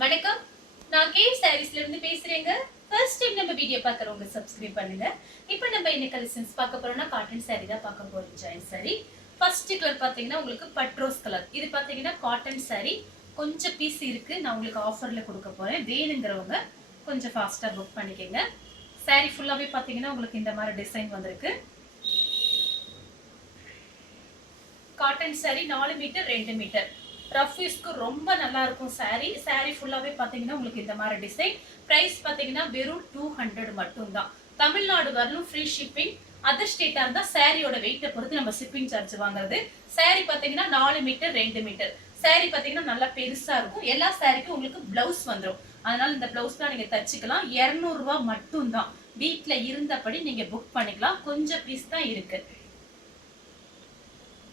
வணக்கம். நான் கேவ் சாரீஸ்ல இருந்து பேசுறேங்க. ஃபர்ஸ்ட் டைம் நம்ம வீடியோ பார்க்கறவங்க சப்ஸ்கிரைப் பண்ணுங்க. இப்போ நம்ம என்ன கலெக்ஷன்ஸ் பார்க்க போறோம்னா காட்டன் saree தான் பார்க்க போறோம். Join saree. ஃபர்ஸ்ட் கலர் பாத்தீங்கன்னா உங்களுக்கு பட் ரோஸ் கலர். இது பாத்தீங்கன்னா காட்டன் saree. கொஞ்சம் பீஸ் இருக்கு. நான் உங்களுக்கு ஆஃபர்ல கொடுக்க போறேன். வேணுங்கிறவங்க கொஞ்சம் ஃபாஸ்டா புக் பண்ணிக்கங்க. saree ஃபுல்லாவே பாத்தீங்கன்னா உங்களுக்கு இந்த மாதிரி டிசைன் வந்திருக்கு. Cotton saree 4 metre 2 metre. Rough யூஸ்க்கு ரொம்ப நல்லா இருக்கும் saree ஃபுல்லாவே பாத்தீங்கன்னா உங்களுக்கு இந்த மாதிரி டிசைன். பிரைஸ் பாத்தீங்கன்னா வெறும் 200 மட்டும் தான். தமிழ்நாடு வரலும் ஃப்ரீ ஷிப்பிங். அதர் ஸ்டேட்டா இருந்தா சாரியோட வெயிட்ட பொறுத்து நம்ம ஷிப்பிங் சார்ஜ் வாங்குறது. saree பாத்தீங்கன்னா 4 மீட்டர் 2 மீட்டர். saree பாத்தீங்கன்னா நல்லா பெருசா இருக்கும். எல்லா சாரிக்கும் உங்களுக்கு பிளவுஸ் வந்துரும். அதனால இந்த பிளவுஸ்லாம் நீங்க தச்சுக்கலாம். 200 ரூபாய் மட்டும் தான். வீட்ல இருந்தபடி நீங்க புக் பண்ணிக்கலாம். கொஞ்சம் பீஸ் தான் இருக்கு.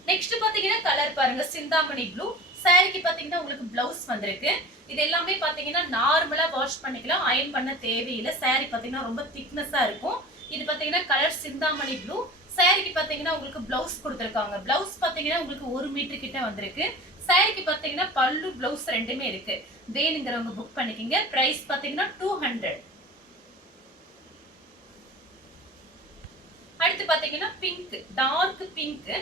நெக்ஸ்ட் பாத்தீங்கன்னா கலர் பாருங்க, சிந்தாமணி ப்ளூ. சாரிக்கு பாத்தீங்கன்னா உங்களுக்கு பிளவுஸ் வந்திருக்கு. இது எல்லாமே பாத்தீங்கன்னா நார்மலா வாஷ் பண்ணிக்கலாம், அயர்ன் பண்ண தேவையில்லை. saree பாத்தீங்கன்னா ரொம்ப திக்னஸா இருக்கும். இது பாத்தீங்கன்னா கலர் சிந்தாமணி ப்ளூ. சாரிக்கு பாத்தீங்கன்னா உங்களுக்கு பிளவுஸ் கொடுத்திருக்காங்க. பிளவுஸ் பாத்தீங்கன்னா உங்களுக்கு 1 மீட்டர் கிட்ட வந்திருக்கு. சாரிக்கு பாத்தீங்கன்னா பல்லு பிளவுஸ் ரெண்டுமே இருக்கு. வேணுங்கிறவங்க புக் பண்ணிக்கங்க. பிரைஸ் பாத்தீங்கன்னா 200. அடுத்து பாத்தீங்கன்னா பிங்க், டார்க் பிங்க்.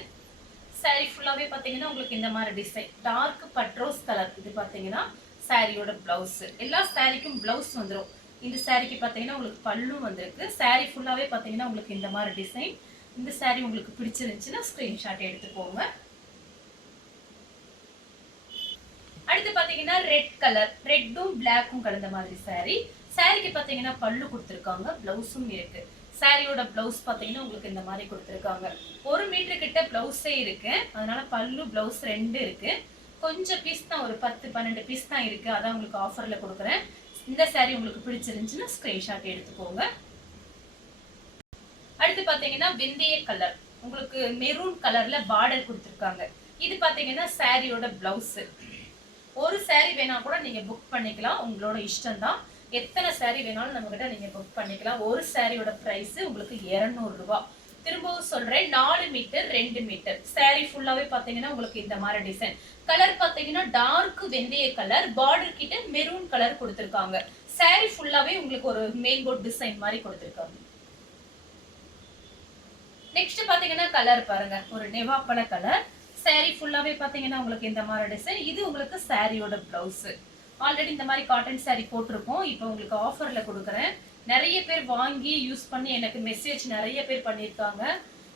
saree ஃபுல்லாவே பாத்தீங்கன்னா உங்களுக்கு இந்த மாதிரி டிசைன். Dark பட்ரோஸ் colour. இது பாத்தீங்கன்னா சாரியோட பிளவுஸ். எல்லா சாரிக்கும் பிளவுஸ் வந்துரும். இந்த சாரிக்கு பாத்தீங்கன்னா உங்களுக்கு பல்லு வந்திருக்கு. saree ஃபுல்லாவே பாத்தீங்கன்னா உங்களுக்கு இந்த மாதிரி டிசைன். இந்த saree உங்களுக்கு பிடிச்சிருந்துச்சுன்னா ஸ்கிரீன்ஷாட் எடுத்துக்கோங்க. அடுத்து பாத்தீங்கன்னா ரெட் கலர், ரெட்டும் பிளாக்கும் கலந்த மாதிரி சாரிக்கு பாத்தீங்கன்னா பல்லு கொடுத்திருக்காங்க, பிளவுஸும் இருக்கு. சாரியோட பிளவுஸ் பாத்தீங்கன்னா உங்களுக்கு இந்த மாதிரி கொடுத்திருக்காங்க. 1 மீட்டர் கிட்ட பிளவுஸே இருக்கு. அதனால பல்லு பிளவுஸ் 2 இருக்கு. கொஞ்சம் பீஸ் தான், ஒரு 10-12 பீஸ் தான் இருக்கு. அதான் உங்களுக்கு ஆஃபர்ல கொடுக்குறேன். இந்த saree உங்களுக்கு பிடிச்சிருந்துச்சுன்னா ஸ்கிரீன்ஷாட் எடுத்துக்கோங்க. அடுத்து பாத்தீங்கன்னா வெந்தய கலர், உங்களுக்கு மெரூன் கலர்ல பார்டர் கொடுத்திருக்காங்க. இது பாத்தீங்கன்னா சாரியோட பிளவுஸ். ஒரு saree வேணா கூட நீங்க புக் பண்ணிக்கலாம், உங்களோட இஷ்டம் தான். எத்தனை saree வேணாலும் நம்ம கிட்ட நீங்க புக் பண்ணிக்கலாம். ஒரு சாரியோட பிரைஸ் உங்களுக்கு 200 ரூபாய். திரும்பவும் சொல்றேன், 4 மீட்டர் 2 மீட்டர். saree ஃபுல்லாவே பாத்தீங்கன்னா உங்களுக்கு இந்த மாதிரி டிசைன். கலர் பாத்தீங்கன்னா டார்க் வெந்தய கலர், பார்டர் கிட்ட மெரூன் கலர் கொடுத்திருக்காங்க. saree ஃபுல்லாவே உங்களுக்கு ஒரு மெயின் போர்ட் டிசைன் மாதிரி கொடுத்திருக்காங்க. நெக்ஸ்ட் பாத்தீங்கன்னா கலர் பாருங்க, ஒரு நெவாப்பழ கலர். saree ஃபுல்லாவே பாத்தீங்கன்னா உங்களுக்கு இந்த மாதிரி டிசைன். இது உங்களுக்கு சாரியோட பிளவுஸ். ஆல்ரெடி இந்த மாதிரி காட்டன் saree போட்டிருப்போம். இப்போ உங்களுக்கு ஆஃபர்ல கொடுக்குறேன். நிறைய பேர் வாங்கி யூஸ் பண்ணி எனக்கு மெசேஜ் நிறைய பேர் பண்ணியிருக்காங்க.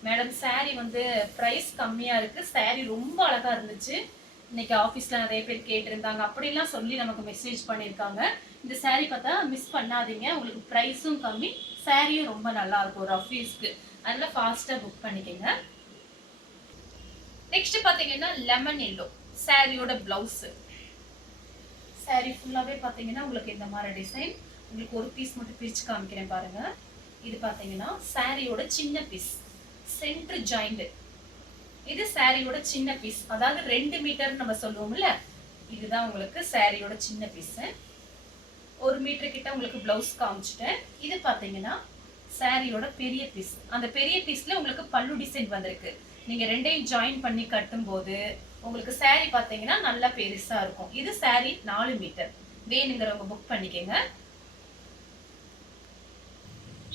மேடம் saree வந்து பிரைஸ் கம்மியா இருக்கு, saree ரொம்ப அழகா இருந்துச்சு, இன்னைக்கு ஆஃபீஸ்ல நிறைய பேர் கேட்டிருந்தாங்க அப்படிலாம் சொல்லி நமக்கு மெசேஜ் பண்ணியிருக்காங்க. இந்த saree பார்த்தா மிஸ் பண்ணாதீங்க. உங்களுக்கு பிரைஸும் கம்மி, சாரியும் ரொம்ப நல்லா இருக்கும் ரஃப் யூஸ்க்கு. அதனால ஃபாஸ்டா புக் பண்ணிக்கங்க. நெக்ஸ்ட் பாத்தீங்கன்னா லெமன் எல்லோ, சாரியோட பிளவுஸ். saree ஃபுல்லாவே பாத்தீங்கன்னா உங்களுக்கு இந்த மாதிரி டிசைன். உங்களுக்கு ஒரு பீஸ் மட்டும் பிரிச்சு காமிக்கிறேன் பாருங்க. இது பாத்தீங்கன்னா சாரியோட சின்ன பீஸ், சென்டர் ஜாயிண்ட். இது சாரியோட சின்ன பீஸ், அதாவது 2 மீட்டர் நம்ம சொல்லுவோம்ல, இதுதான் உங்களுக்கு சாரியோட சின்ன பீஸ். 1 மீட்டர் கிட்ட உங்களுக்கு பிளவுஸ் காமிச்சிட்டேன். இது பாத்தீங்கன்னா சாரியோட பெரிய பீஸ். அந்த பெரிய பீஸ்ல உங்களுக்கு பல்லு டிசைன் வந்திருக்கு. நீங்க ரெண்டையும் ஜாயின் பண்ணி கட்டும் போது உங்களுக்கு saree பாத்தீங்கன்னா நல்லா பெருசா இருக்கும். இது saree 4 மீட்டர். வேணுங்கிறவங்க புக் பண்ணிக்கங்க.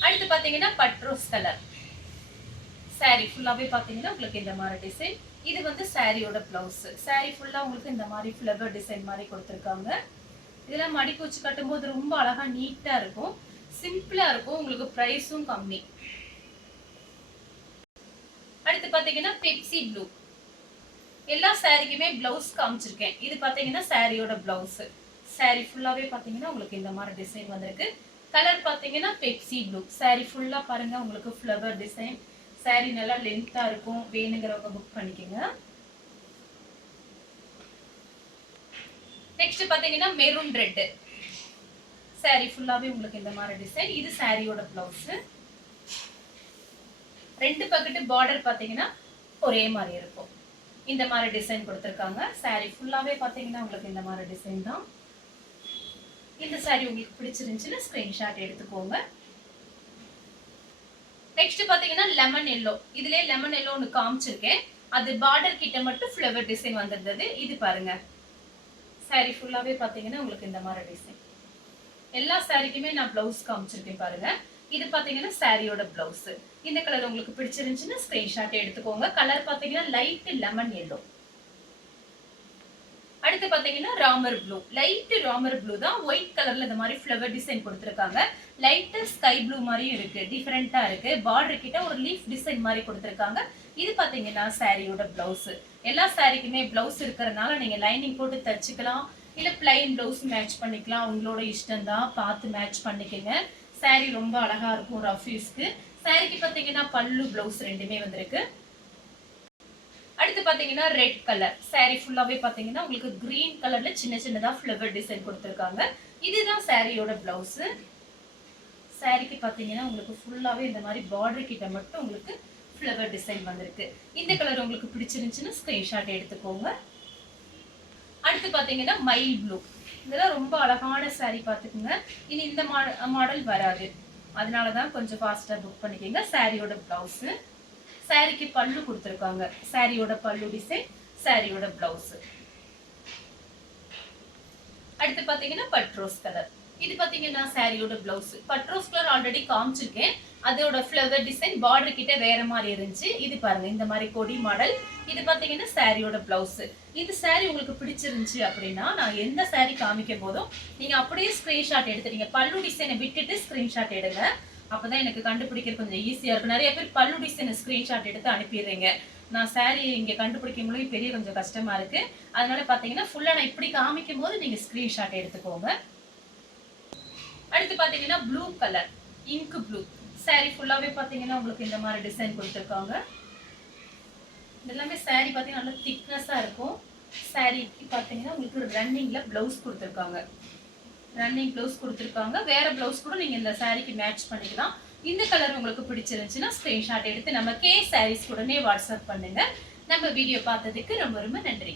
அடுத்து பாத்தீங்கன்னா பட்ரோஸ் கலர். saree ஃபுல்லாவே பாத்தீங்கன்னா உங்களுக்கு இந்த மாதிரி டிசைன். இது வந்து சாரியோட பிளவுஸ். saree ஃபுல்லா உங்களுக்கு இந்த மாதிரி ஃப்ளவர் டிசைன் மாதிரி கொடுத்திருக்காங்க. இதெல்லாம் மடிப்பு வச்சு கட்டும்போது ரொம்ப அழகா நீட்டா இருக்கும், சிம்பிளா இருக்கும். உங்களுக்கு பிரைஸும் கம்மி. அடுத்து பாத்தீங்கன்னா பெப்சி ப்ளூ. எல்லா சாரிக்குமே பிளவுஸ் காமிச்சிருக்கேன். இது பாத்தீங்கன்னா சாரியோட பிளவுஸ். saree ஃபுல்லாவே பாத்தீங்கன்னா உங்களுக்கு இந்த மாதிரி டிசைன் வந்திருக்கு. கலர் பாத்தீங்கன்னா பெப்சி ப்ளூ. saree ஃபுல்லா பாருங்க உங்களுக்கு ஃப்ளவர் டிசைன். saree நல்லா லென்த்தா இருக்கும். வேணுங்கிறவங்க புக் பண்ணிக்கங்க. நெக்ஸ்ட் பாத்தீங்கன்னா மெரூன் ரெட். saree ஃபுல்லாவே உங்களுக்கு இந்த மாதிரி டிசைன். இது சாரியோட பிளவுஸ். 2 பக்கெட் பார்டர் பாத்தீங்கன்னா ஒரே மாதிரி இருக்கும். இந்த மாதிரி டிசைன் கொடுத்திருக்காங்க. saree ஃபுல்லாவே பாத்தீங்கன்னா உங்களுக்கு இந்த மாதிரி டிசைன் தான். இந்த saree உங்களுக்கு பிடிச்சிருந்துச்சுன்னா ஸ்கிரீன்ஷாட் எடுத்துக்கோங்க. நெக்ஸ்ட் பாத்தீங்கன்னா லெமன் எல்லோ. இதுலயே லெமன் எல்லோ ஒன்னு காமிச்சிருக்கேன். அது பார்டர் கிட்ட மட்டும் ஃப்ளவர் டிசைன் வந்திருந்தது. இது பாருங்க, saree ஃபுல்லாவே பாத்தீங்கன்னா உங்களுக்கு இந்த மாதிரி டிசைன். எல்லா சாரிக்குமே நான் ப்ளவுஸ் காமிச்சிருக்கேன் பாருங்க. இது பாத்தீங்கன்னா சாரியோட ப்ளவுஸ். இந்த கலர் உங்களுக்கு பிடிச்சிருந்துச்சுன்னா ஸ்கிரீன்ஷாட் எடுத்துக்கோங்க. கலர் பாத்தீங்கன்னா லைட் லெமன் yellow. அடுத்து பாத்தீங்கன்னா Ramar blue. Light Ramar blue தான், ஒயிட் கலர்ல இந்த மாதிரி ஃப்ளவர் டிசைன் கொடுத்திருக்காங்க. லைட் ஸ்கை ப்ளூ மாதிரியும் இருக்கு, டிஃபரெண்டா இருக்கு. பார்டர் கிட்ட ஒரு லீஃப் டிசைன் மாதிரி கொடுத்திருக்காங்க. இது பாத்தீங்கன்னா சாரியோட ப்ளவுஸ். எல்லா சாரிக்குமே ப்ளவுஸ் இருக்கறனால நீங்க லைனிங் போட்டு தச்சுக்கலாம், இல்ல பிளைன் ப்ளவுஸ் மேட்ச் பண்ணிக்கலாம். உங்களோட இஷ்டம் தான், பார்த்து மேட்ச் பண்ணிக்கங்க. சாரி ரொம்ப அழகா இருக்கும் ரஃப் யூஸ்க்கு. சாரிக்கு பாத்தீங்கன்னா பல்லு ப்ளவுஸ் ரெண்டுமே வந்திருக்கு. அடுத்து பாத்தீங்கன்னா ரெட் கலர் சாரி ஃபுல்லாவே பாத்தீங்கன்னா உங்களுக்கு கிரீன் கலர்ல சின்ன சின்னதா ஃப்ளவர் டிசைன் கொடுத்திருக்காங்க. இதுதான் சாரியோட ப்ளவுஸ். சாரிக்கு பாத்தீங்கன்னா உங்களுக்கு ஃபுல்லாவே இந்த மாதிரி பார்டர் கிட்ட மட்டும் உங்களுக்கு ஃப்ளவர் டிசைன் வந்திருக்கு. இந்த கலர் உங்களுக்கு பிடிச்சிருந்துச்சுன்னா ஸ்கிரீன்ஷாட் எடுத்துக்கோங்க. அடுத்து பாத்தீங்கன்னா மைல் ப்ளூ. இதெல்லாம் ரொம்ப அழகான சாரி பாத்துக்கோங்க. இனி இந்த மாடல் வராது, அதனாலதான் கொஞ்சம் ஃபாஸ்டா புக் பண்ணிக்கோங்க. சாரியோட பிளவுஸ், சாரிக்கு பல்லு கொடுத்திருக்காங்க. சாரியோட பல்லு டிசைன், சாரியோட பிளவுஸ். அடுத்து பாத்தீங்கன்னா பட்ரோஸ் கலர். இது பாத்தீங்கன்னா சாரியோட பிளவுஸ். பட்ரோஸ் கலர் ஆல்ரெடி காமிச்சிருக்கேன். அதோட ஃப்ளவர் டிசைன் பார்டர் கிட்ட வேற மாதிரி இருந்துச்சு. இது பாருங்க இந்த மாதிரி கொடி மாடல். இது பாத்தீங்கன்னா சாரியோட பிளவுஸ். இந்த சாரி உங்களுக்கு பிடிச்சிருந்துச்சு அப்படின்னா நான் எந்த சாரி காமிக்கும் போதும் நீங்க அப்படியே ஸ்கிரீன்ஷாட் எடுத்துட்டீங்க. பல்லு டிசைனை விட்டுட்டு ஸ்கிரீன்ஷாட் எடுங்க, அப்பதான் எனக்கு கண்டுபிடிக்கிறது கொஞ்சம் ஈஸியா இருக்கும். நிறைய பேர் பல்லு டிசைனை ஸ்கிரீன்ஷாட் எடுத்து அனுப்பிடுறீங்க. நான் சாரி இங்க கண்டுபிடிக்கும் போது பெரிய கொஞ்சம் கஷ்டமா இருக்கு. அதனால பாத்தீங்கன்னா ஃபுல்லா நான் இப்படி காமிக்கும் போது நீங்க ஸ்கிரீன்ஷாட் எடுத்துக்கோங்க. அடுத்து பாத்தீங்கன்னா blue colour, ink blue. Sorry ஃபுல்லாவே பாத்தீங்கன்னா உங்களுக்கு இந்த மாதிரி டிசைன் கொடுத்திருக்காங்க. இதெல்லாமே சாரி பாத்தீங்கன்னா நல்ல திக்னஸா இருக்கும். சாரிக்கு பாத்தீங்கன்னா உங்களுக்கு ரன்னிங்ல பிளவுஸ் கொடுத்திருக்காங்க. ரன்னிங் பிளவுஸ் கொடுத்திருக்காங்க. வேற பிளவுஸ் கூட நீங்க இந்த சாரிக்கு மேட்ச் பண்ணிக்கலாம். இந்த கலர் உங்களுக்கு பிடிச்சிருந்துச்சுன்னா ஸ்கிரீன்ஷாட் எடுத்து நம்ம கே சாரீஸ் உடனே வாட்ஸ்அப் பண்ணுங்க. நம்ம வீடியோ பார்த்ததுக்கு ரொம்ப ரொம்ப நன்றி.